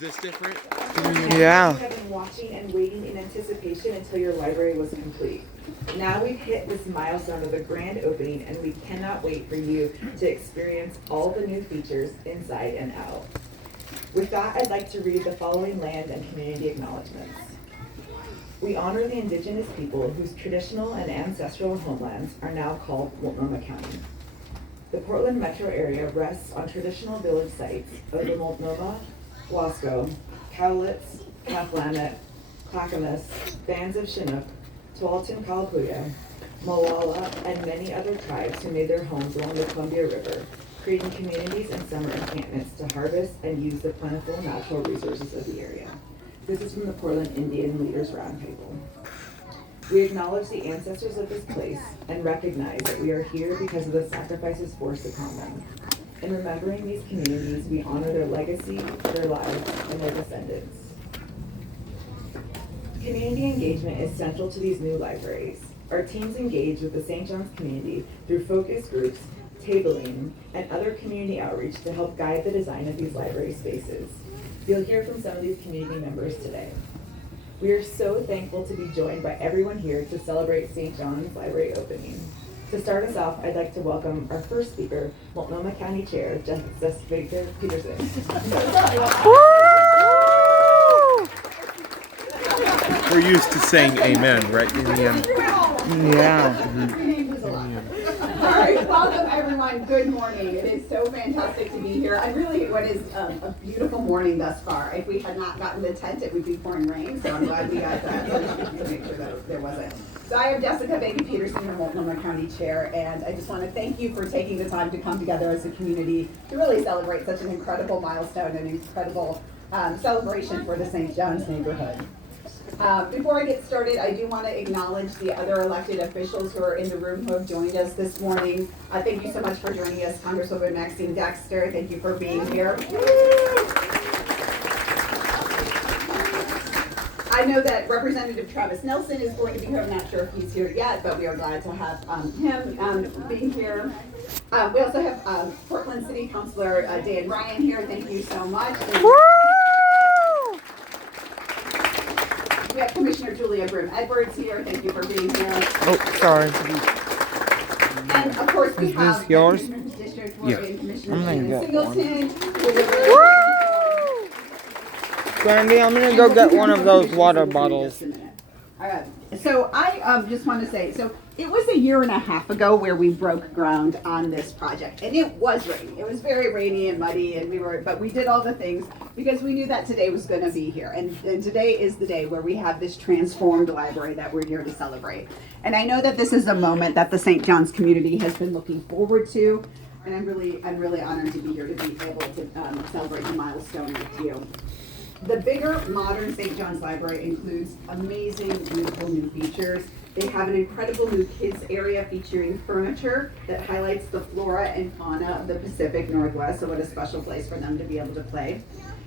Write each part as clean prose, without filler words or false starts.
this different? Yeah. You have been watching and waiting in anticipation until your library was complete. Now we've hit this milestone of the grand opening, and we cannot wait for you to experience all the new features inside and out. With that, I'd like to read the following land and community acknowledgements. We honor the indigenous people whose traditional and ancestral homelands are now called Multnomah County. The Portland metro area rests on traditional village sites of the Multnomah, Wasco, Cowlitz, Claflin, Clackamas, bands of Chinook, Tualatin Kalapuya, Molalla, and many other tribes who made their homes along the Columbia River, creating communities and summer encampments to harvest and use the plentiful natural resources of the area. This is from the Portland Indian Leaders Roundtable. We acknowledge the ancestors of this place and recognize that we are here because of the sacrifices forced upon them. In remembering these communities, we honor their legacy, their lives, and their descendants. Community engagement is central to these new libraries. Our teams engage with the St. John's community through focus groups, tabling, and other community outreach to help guide the design of these library spaces. You'll hear from some of these community members today. We are so thankful to be joined by everyone here to celebrate St. John's Library opening. To start us off, I'd like to welcome our first speaker, Multnomah County Chair, Jessica Peterson. We're used to saying amen, right, in the end. Yeah. All right, welcome everyone. Good morning. It is so fantastic to be here. What is a beautiful morning thus far. If we had not gotten the tent, it would be pouring rain, so I'm glad we got that to make sure that there wasn't. So I am Jessica Bacon Peterson, your Multnomah County Chair, and I just want to thank you for taking the time to come together as a community to really celebrate such an incredible milestone and incredible celebration for the St. John's neighborhood. Before I get started, I do want to acknowledge the other elected officials who are in the room who have joined us this morning. Thank you so much for joining us, Congresswoman Maxine Dexter. Thank you for being here. I know that Representative Travis Nelson is going to be here. I'm not sure if he's here yet, but we are glad to have him being here. We also have Portland City Councilor Dan Ryan here. Thank you so much. We have Commissioner Julia Brim Edwards here. Thank you for being here. Oh, sorry. And of course, we have yours? Commissioner's District. We're Yeah. in Commissioner I'm gonna Shannon get Singleton. Brandy, I'm gonna go get one of those water bottles. All right. So I just want to say, so it was a year and a half ago where we broke ground on this project, and it was raining. It was very rainy and muddy, and but we did all the things because we knew that today was going to be here, and today is the day where we have this transformed library that we're here to celebrate. And I know that this is a moment that the St. John's community has been looking forward to, and I'm really honored to be here to be able to celebrate the milestone with you. The bigger modern St. John's Library includes amazing, beautiful new features. They have an incredible new kids area featuring furniture that highlights the flora and fauna of the Pacific Northwest, so what a special place for them to be able to play.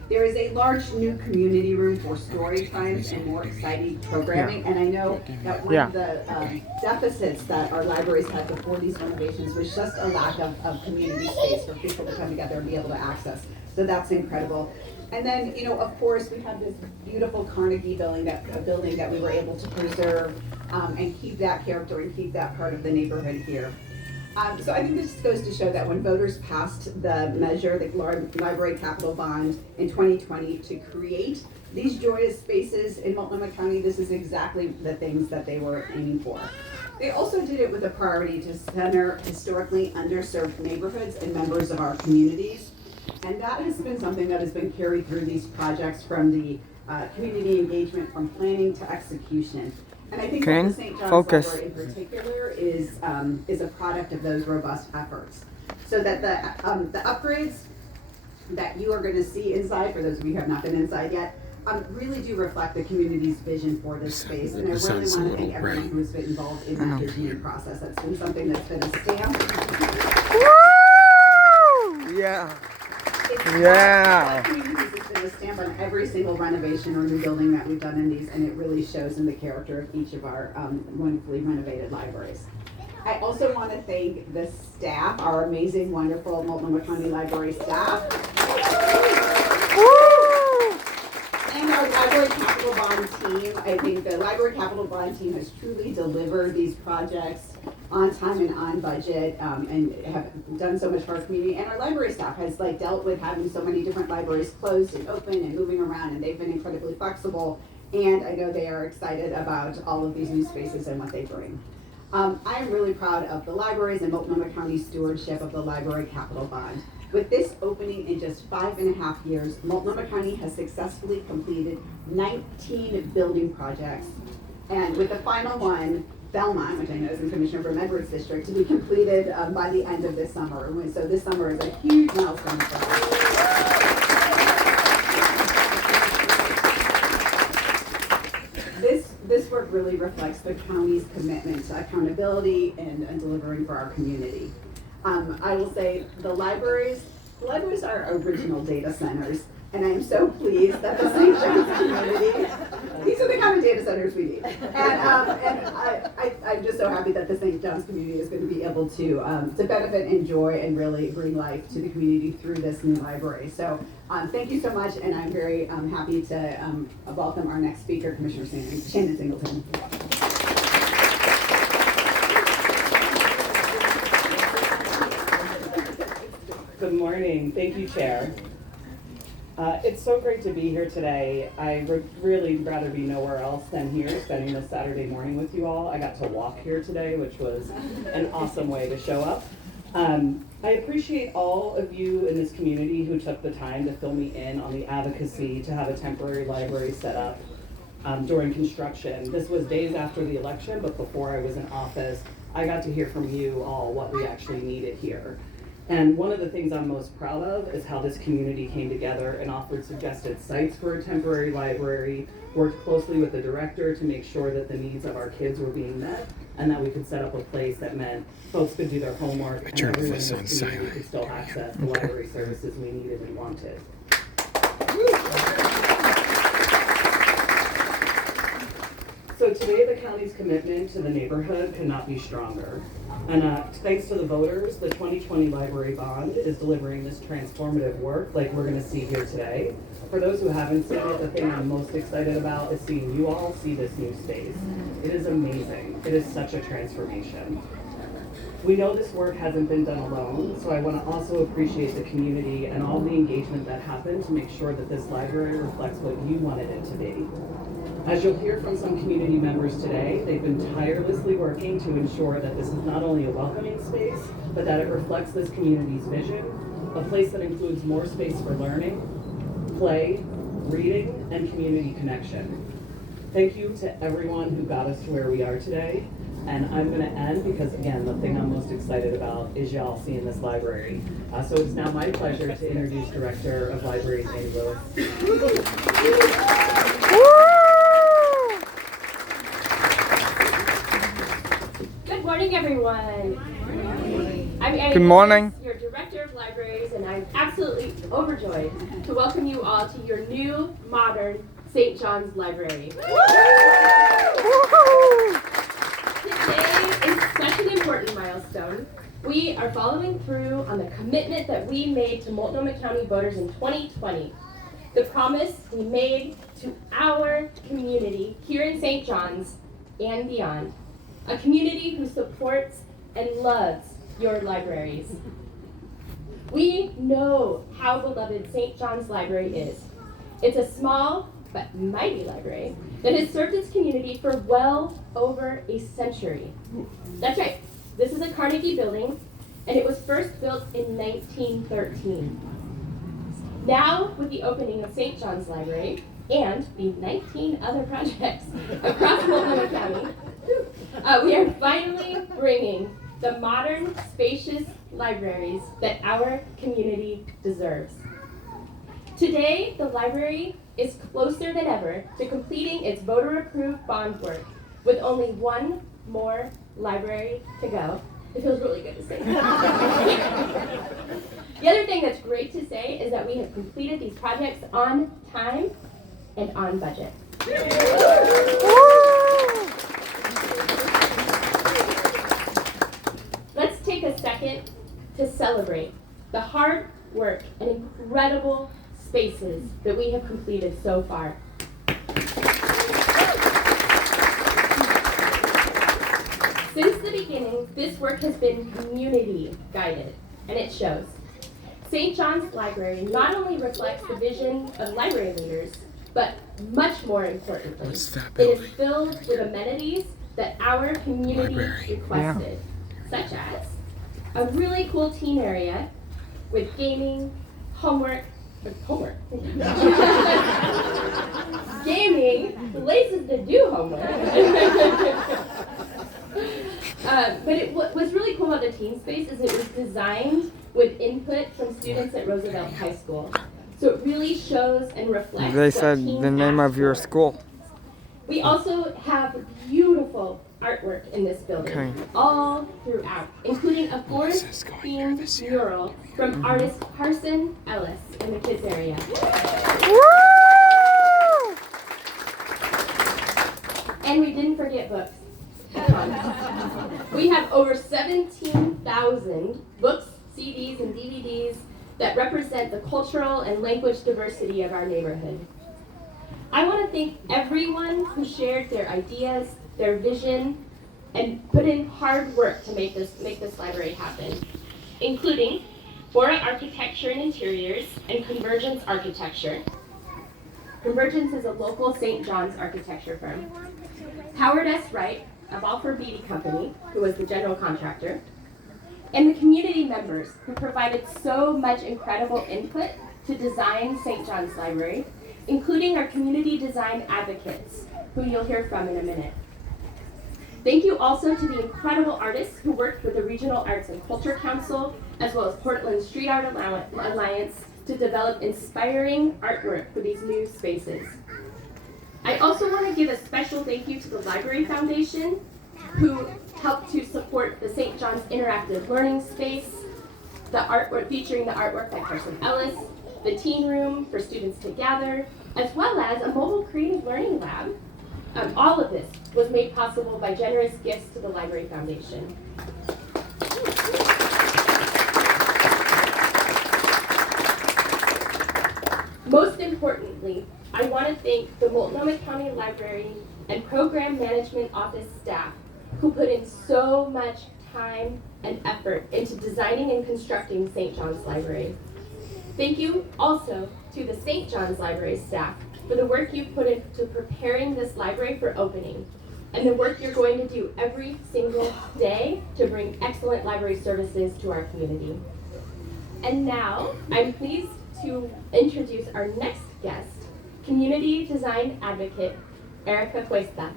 There is a large new community room for story times and more exciting programming, and I know that one of the deficits that our libraries had before these renovations was just a lack of community space for people to come together and be able to access, so that's incredible. And then, of course, we have this beautiful Carnegie building that we were able to preserve and keep that character and keep that part of the neighborhood here. So I think this goes to show that when voters passed the measure, the Library Capital Bond in 2020 to create these joyous spaces in Multnomah County, this is exactly the things that they were aiming for. They also did it with a priority to center historically underserved neighborhoods and members of our communities. And that has been something that has been carried through these projects from the community engagement, from planning to execution. And I think that the St. John's Library in particular is a product of those robust efforts. So that the upgrades that you are going to see inside, for those of you who have not been inside yet, really do reflect the community's vision for this space. And I really want to thank everyone who has been involved in that visioning process. That's been something that's been a stamp. Woo! Yeah. Yeah. It's been a stamp on every single renovation or new building that we've done in these, and it really shows in the character of each of our wonderfully renovated libraries. I also want to thank the staff, our amazing, wonderful Multnomah County Library staff. mean, the Library Capital Bond team has truly delivered these projects on time and on budget, and have done so much for our community. And our library staff has like dealt with having so many different libraries closed and open and moving around, and they've been incredibly flexible. And I know they are excited about all of these new spaces and what they bring. I am really proud of the libraries and Multnomah County stewardship of the Library Capital Bond. With this opening in just 5.5 years, Multnomah County has successfully completed 19 building projects. And with the final one, Belmont, which I know is in Commissioner Brim Edwards' district, to be completed by the end of this summer. And so this summer is a huge milestone for us. This work really reflects the county's commitment to accountability and delivering for our community. I will say the libraries are original data centers, and I'm so pleased that the St. John's community, these are the kind of data centers we need. And I'm just so happy that the St. John's community is going to be able to benefit, enjoy, and really bring life to the community through this new library. So thank you so much, and I'm very happy to welcome our next speaker, Commissioner Shannon Singleton. Good morning. Thank you, Chair. It's so great to be here today. I would really rather be nowhere else than here, spending this Saturday morning with you all. I got to walk here today, which was an awesome way to show up. I appreciate all of you in this community who took the time to fill me in on the advocacy to have a temporary library set up during construction. This was days after the election, but before I was in office, I got to hear from you all what we actually needed here. And one of the things I'm most proud of is how this community came together and offered suggested sites for a temporary library, worked closely with the director to make sure that the needs of our kids were being met, and that we could set up a place that meant folks could do their homework and everyone in this community could still access the library services we needed and wanted. So today, the county's commitment to the neighborhood could not be stronger. And thanks to the voters, the 2020 Library Bond is delivering this transformative work like we're going to see here today. For those who haven't seen it, the thing I'm most excited about is seeing you all see this new space. It is amazing. It is such a transformation. We know this work hasn't been done alone, so I want to also appreciate the community and all the engagement that happened to make sure that this library reflects what you wanted it to be. As you'll hear from some community members today, they've been tirelessly working to ensure that this is not only a welcoming space, but that it reflects this community's vision, a place that includes more space for learning, play, reading, and community connection. Thank you to everyone who got us to where we are today. And I'm going to end because, again, the thing I'm most excited about is y'all seeing this library. So it's now my pleasure to introduce Director of Libraries, Amy Lewis. Good morning, everyone. I'm Annie Good morning. Lewis, your Director of Libraries, and I'm absolutely overjoyed to welcome you all to your new, modern St. John's Library. Today is such an important milestone. We are following through on the commitment that we made to Multnomah County voters in 2020. The promise we made to our community here in St. John's and beyond. A community who supports and loves your libraries. We know how beloved St. John's Library is. It's a small but mighty library that has served its community for well over a century. That's right, this is a Carnegie building, and it was first built in 1913. Now, with the opening of St. John's Library and the 19 other projects across Multnomah County, we are finally bringing the modern, spacious libraries that our community deserves. Today, the library is closer than ever to completing its voter-approved bond work with only one more library to go. It feels really good to say. The other thing that's great to say is that we have completed these projects on time and on budget. Let's take a second to celebrate the hard work and incredible spaces that we have completed so far. the beginning, this work has been community guided, and it shows. St. John's Library not only reflects the vision of library leaders, but much more importantly, What's that it is building? filled with amenities that our community Library. requested, such as a really cool teen area with gaming, gaming, places to do homework. What's really cool about the teen space is it was designed with input from students at Roosevelt High School. So it really shows and reflects They what said teens the name ask of your for. school. We also have beautiful artwork in this building, Okay. all throughout, including a this going here forest-themed this year? mural from artist Carson Ellis in the kids area. And we didn't forget books. We have over 17,000 books, CDs, and DVDs that represent the cultural and language diversity of our neighborhood. I want to thank everyone who shared their ideas, their vision, and put in hard work to make this library happen, including Bora Architecture and Interiors and Convergence Architecture. Convergence is a local St. John's architecture firm. Howard S. Wright, of Balfour Beatty Company, who was the general contractor, and the community members who provided so much incredible input to design St. John's Library, including our community design advocates, who you'll hear from in a minute. Thank you also to the incredible artists who worked with the Regional Arts and Culture Council, as well as Portland Street Art Alliance, to develop inspiring artwork for these new spaces. I also want to give a special thank you to the Library Foundation, who helped to support the St. John's Interactive Learning Space, the artwork featuring the artwork by Carson Ellis, the Teen Room for students to gather, as well as a mobile creative learning lab. All of this was made possible by generous gifts to the Library Foundation. Most importantly, I want to thank the Multnomah County Library and Program Management Office staff who put in so much time and effort into designing and constructing St. John's Library. Thank you also to the St. John's Library staff for the work you've put into preparing this library for opening and the work you're going to do every single day to bring excellent library services to our community. And now, I'm pleased to introduce our next guest, Community Design Advocate, Erica Cuesta.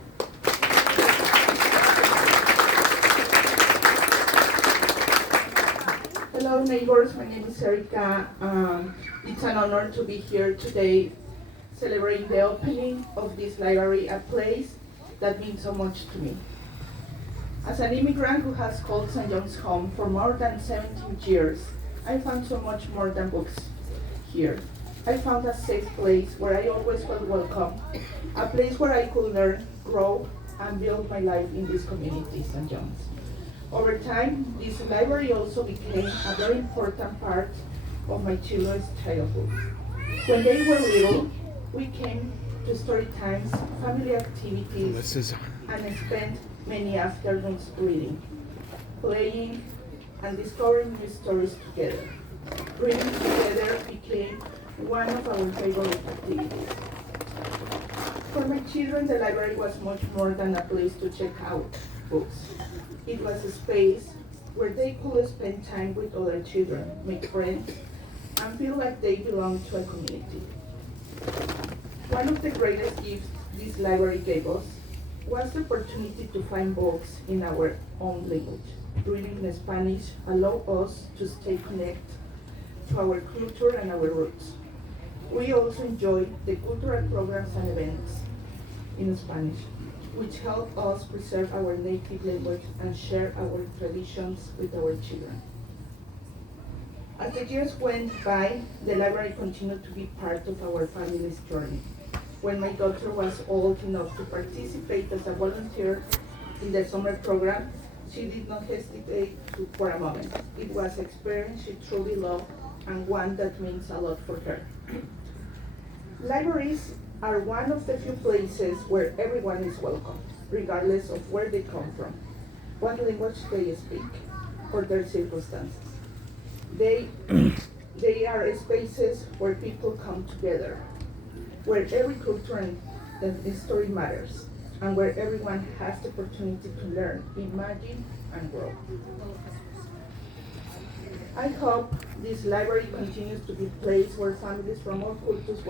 Hello neighbors, my name is Erica. It's an honor to be here today celebrating the opening of this library, a place that means so much to me. As an immigrant who has called St. John's home for more than 17 years, I found so much more than books here. I found a safe place where I always felt welcome, a place where I could learn, grow, and build my life in this community, St. John's. Over time, this library also became a very important part of my children's childhood. When they were little, we came to story times, family activities, This is and spent many afternoons reading, playing, and discovering new stories together. Reading together became one of our favorite activities. For my children, the library was much more than a place to check out books. It was a space where they could spend time with other children, make friends, and feel like they belonged to a community. One of the greatest gifts this library gave us was the opportunity to find books in our own language. Reading in Spanish allowed us to stay connected to our culture and our roots. We also enjoyed the cultural programs and events in Spanish, which help us preserve our native language and share our traditions with our children. As the years went by, the library continued to be part of our family's journey. When my daughter was old enough to participate as a volunteer in the summer program, she did not hesitate for a moment. It was an experience she truly loved and one that means a lot for her. Libraries are one of the few places where everyone is welcome, regardless of where they come from. what language they speak or their circumstances. They, they are spaces where people come together, where every culture and story matters, and where everyone has the opportunity to learn, imagine, and grow. I hope this library continues to be a place where families from all cultures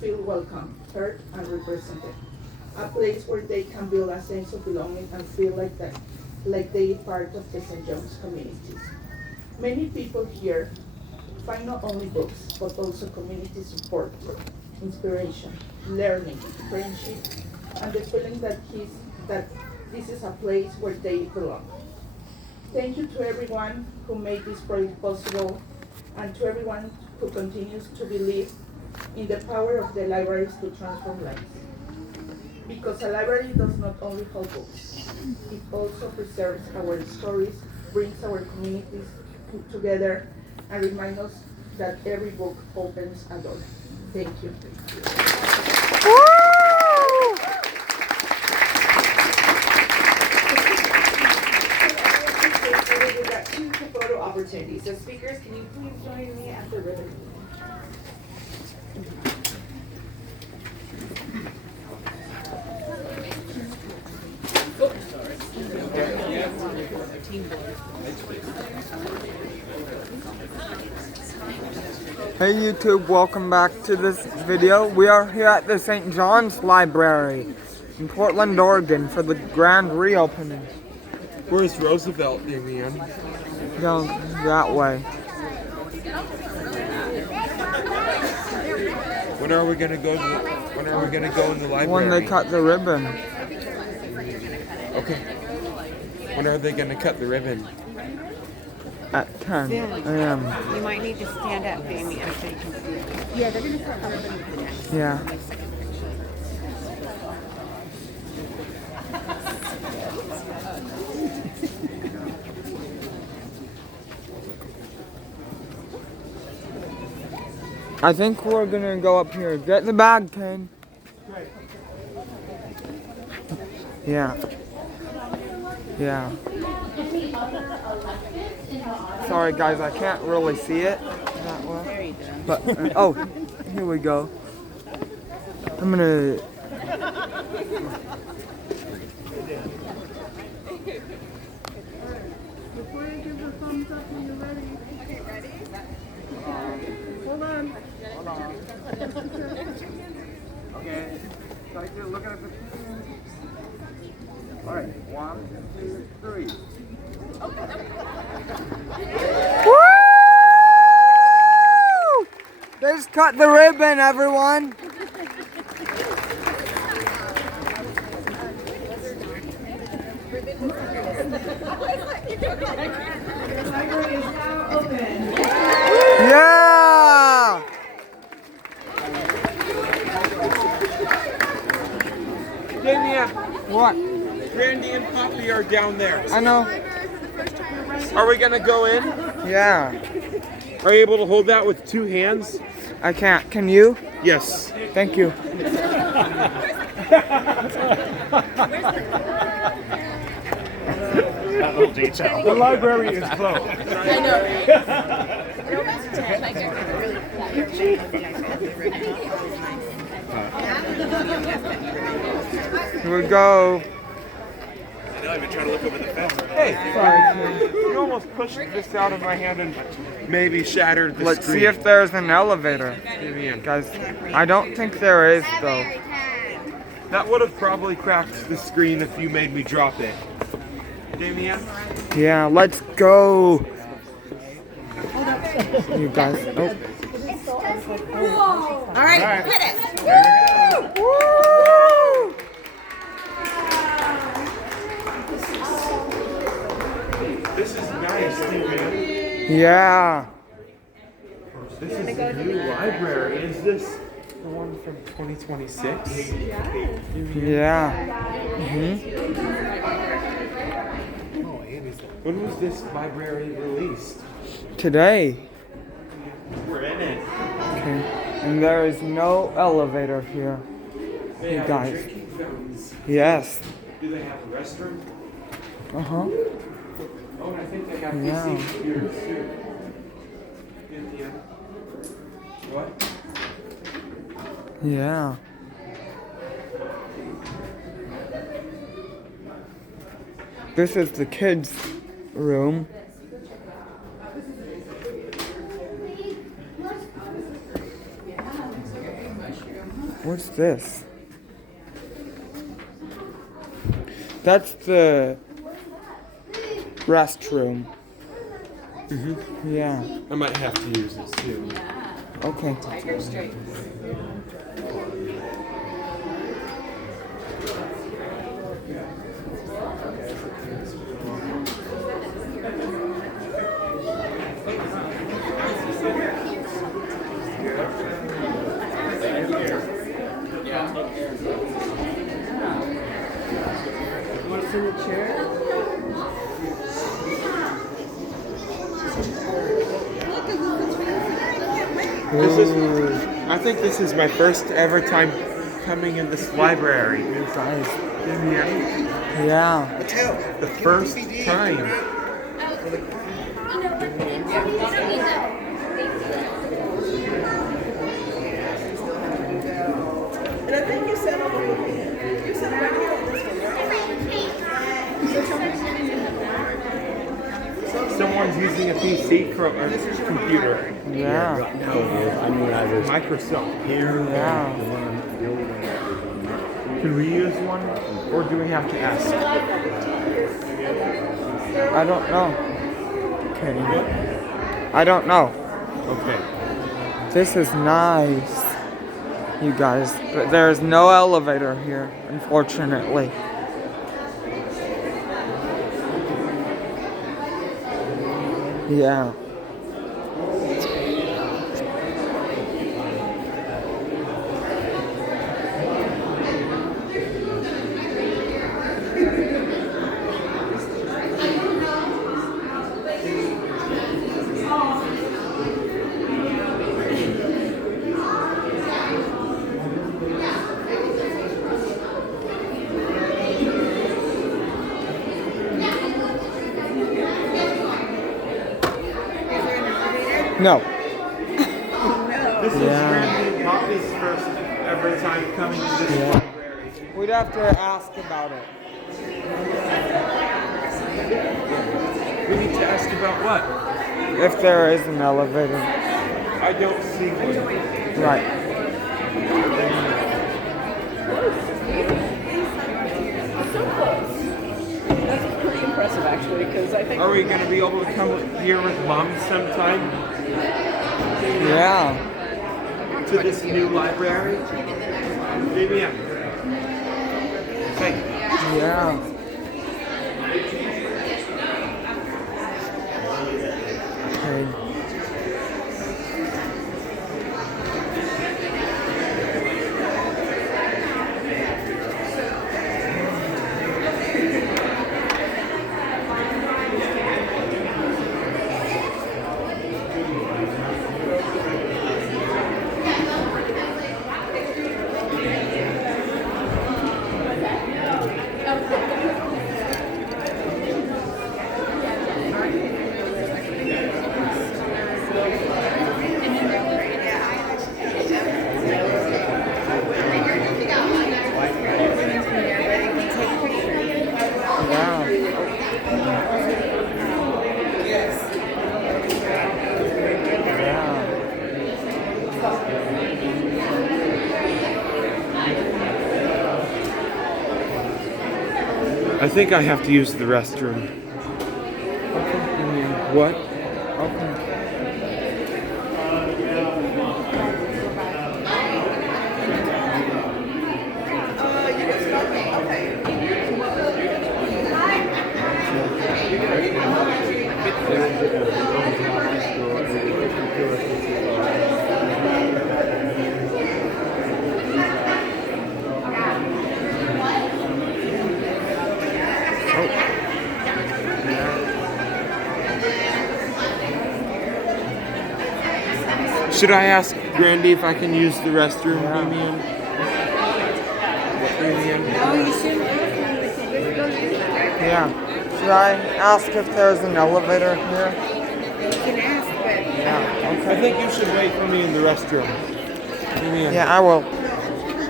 feel welcome, heard, and represented. A place where they can build a sense of belonging and feel like they are part of the St. John's community. Many people here find not only books, but also community support, inspiration, learning, friendship, and the feeling that this is a place where they belong. Thank you to everyone who made this project possible, and to everyone who continues to believe in the power of the libraries to transform lives. Because a library does not only hold books, it also preserves our stories, brings our communities together, and reminds us that every book opens a door. Thank you. We've got 2 photo opportunities. So speakers, can you please join me at the ribbon? Hey YouTube, welcome back to this video. We are here at the St. John's Library in Portland, Oregon for the grand reopening. Where's Roosevelt, Damien? Down that way. When are we gonna go? When are we gonna go in the library? When they cut the ribbon. Okay. When are they gonna cut the ribbon? At 10 a.m. You might need to stand up, Damien, so you can see. Yeah, they're going to cut the ribbon for the next. Yeah. I think we're gonna go up here. Get the bag, Kane. Yeah. Yeah. Sorry guys, I can't really see it that well. There you go. But oh, here we go. I'm gonna. Before you give the thumbs up when you're ready. Okay, ready? Hold on. Hold on. Okay. So you're looking at the. All right. 1, 2, 3. Woo! They just cut the ribbon, everyone. The library is now open. Yeah. Damien, What? Randy and Poppy are down there. I know. Are we gonna go in? Yeah. Are you able to hold that with 2 hands? I can't. Can you? Yes. Thank you. The library is closed. I know, Here we go. Hey, sorry. You almost pushed this out of my hand and maybe shattered the Let's screen. see if there's an elevator. Damien. Guys, I don't think there is though. That would have probably cracked the screen if you made me drop it. Damien? Yeah, let's go. You guys. Oh. All right, hit it. Woo! This is nice, Damien. Yeah. This is a new library. Is this the one from 2026? Yeah. When was this library released? Today. We're in it. Okay. And there is no elevator here. They have guys. drinking fountains. Yes. Do they have a restroom? Uh-huh. Oh, and I think they have Yeah. PC computers too. In the, what? Yeah. This is the kids' room. What's this? That's the restroom. Yeah. I might have to use this too. Okay. What's in the chair? I think this is my first ever time coming in this library. Yeah. The first time. And I think you said over here. You said right here on this one, right? Someone's using a PC or a computer. Yeah. No, it is. I mean, I was Microsoft. here. Yeah. The one, the old one that was on that. Can we use one? Or do we have to ask? I don't know. Okay. I don't know. Okay. This is nice, you guys. But there's no elevator here, unfortunately. Yeah. No. This is Yeah. Randy Poppy's first ever time coming to this Yeah. library. We'd have to ask about it. We need to ask about what? If there is an elevator. I don't see one. Right. That's pretty impressive, actually, because I think. Are we going to be able to come here with Mom sometime Yeah. to this new library? Maybe. Hey. Yeah. Okay. I think I have to use the restroom. What? Should I ask Grandy if I can use the restroom, Damien? Oh, you shouldn't. Yeah. Should I ask if there's an elevator here? You can ask, but Yeah, I think you should wait for me in the restroom. Give me a Yeah, I will.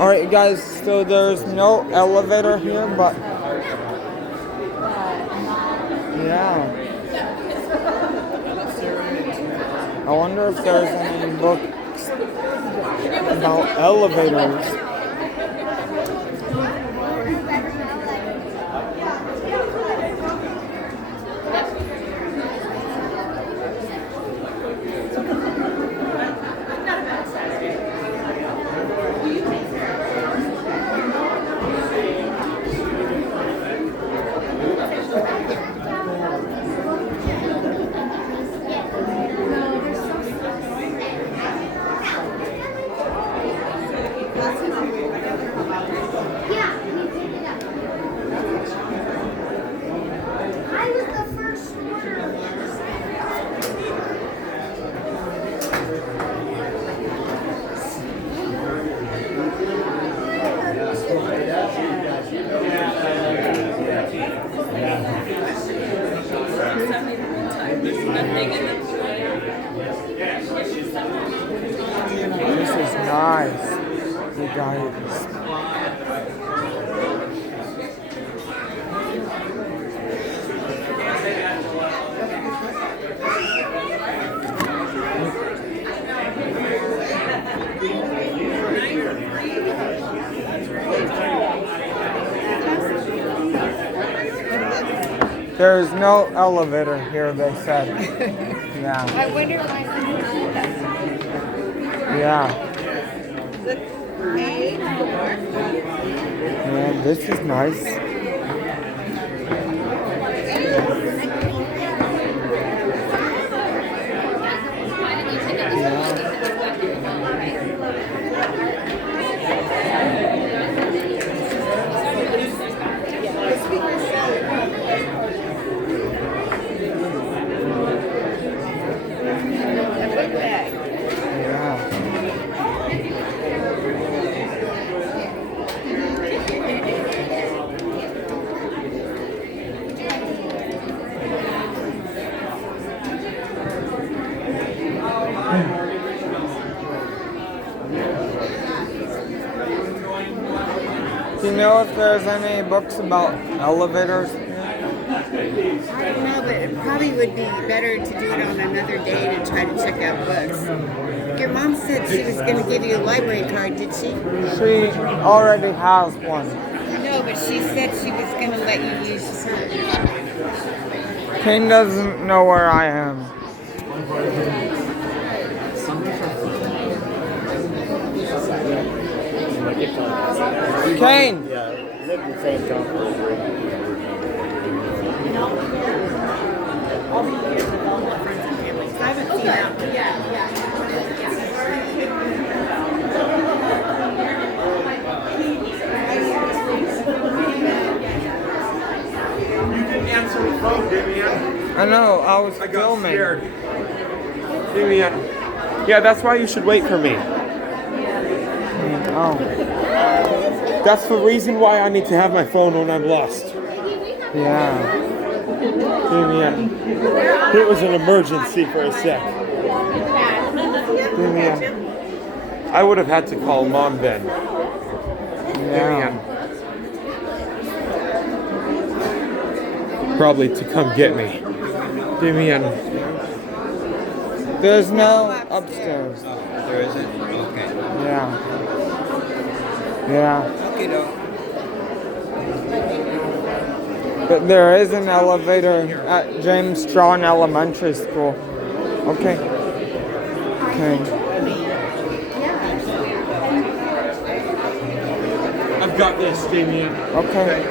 Alright guys, so there's no elevator here, but yeah. I wonder if there's any books about elevators. This is nice, you guys. There's no elevator here, they said. Yeah. I wonder why. Yeah. Hey, Yeah, this is nice. Yeah. Do you know if there's any books about elevators? I don't know, but it probably would be better to do it on another day to try to check out books. Your mom said she was going to give you a library card, did she? She already has one. No, but she said she was going to let you use hers. Kane doesn't know where I am. Kane! Yeah, live in St. John. Answer the phone, Damien. I know, I was I got filming. scared. Damien. Yeah, that's why you should wait for me. Oh, That's the reason why I need to have my phone when I'm lost. yeah. Damien. It was an emergency for a sec. Damien. I would have had to call Mom then. Yeah. Probably to come get me. Damien. There's no upstairs. There isn't? Okay. Yeah. Yeah. Okay, no. But there is an elevator at James Strong Elementary School. Okay. Okay. I've got this, Damien. Okay.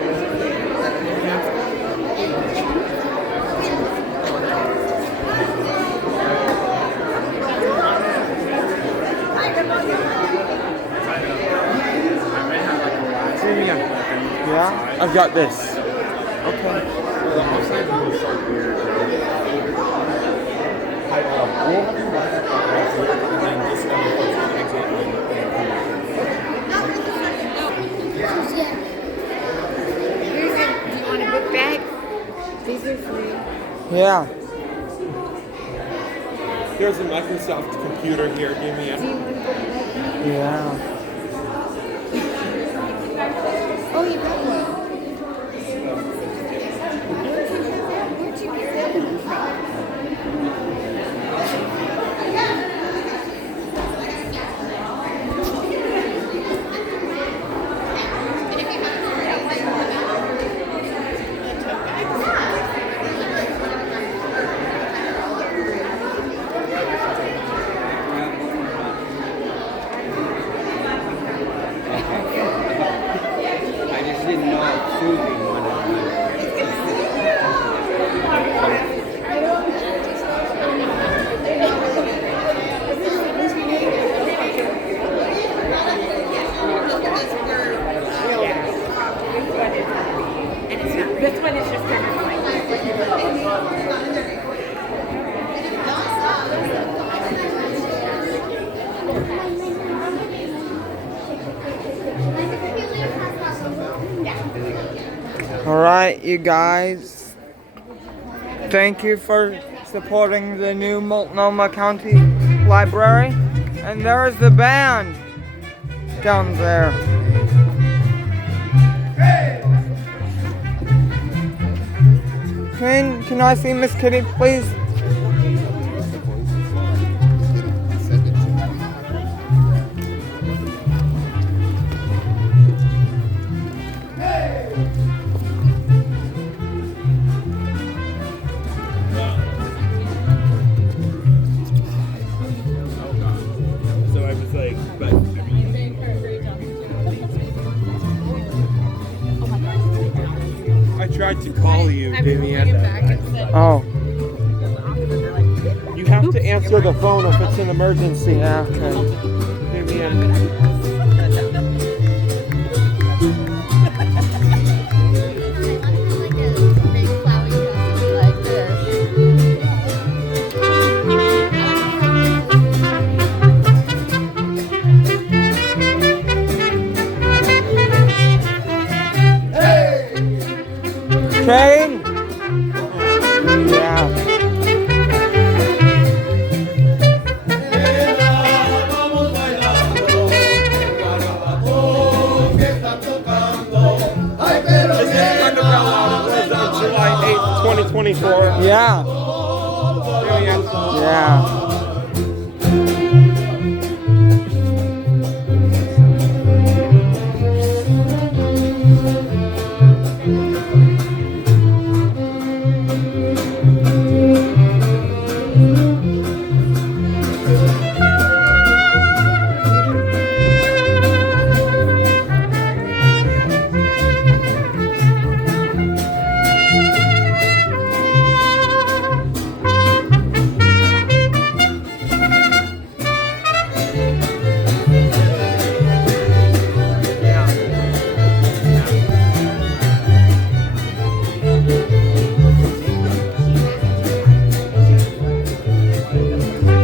Damien. Yeah? I've got this. Okay. Do you want a book bag? Do Yeah. There's a Microsoft computer here. Give me a. Yeah. Oh, you got one. Where'd you get that one from? I just didn't know if Susie wanted to. This one is just kind of like. Alright, you guys. Thank you for supporting the new Multnomah County Library. And there's the band down there. Can I see Miss Kitty, please? So I was like, but. I tried to call you, Damien. Oh, You have to answer the phone if it's an emergency. yeah, okay. Damien. Kane? Yeah. This is Underground was on July 8th, 2024. Yeah. Damien. Yeah.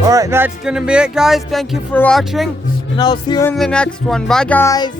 Alright, that's gonna be it, guys. Thank you for watching, and I'll see you in the next one. Bye, guys.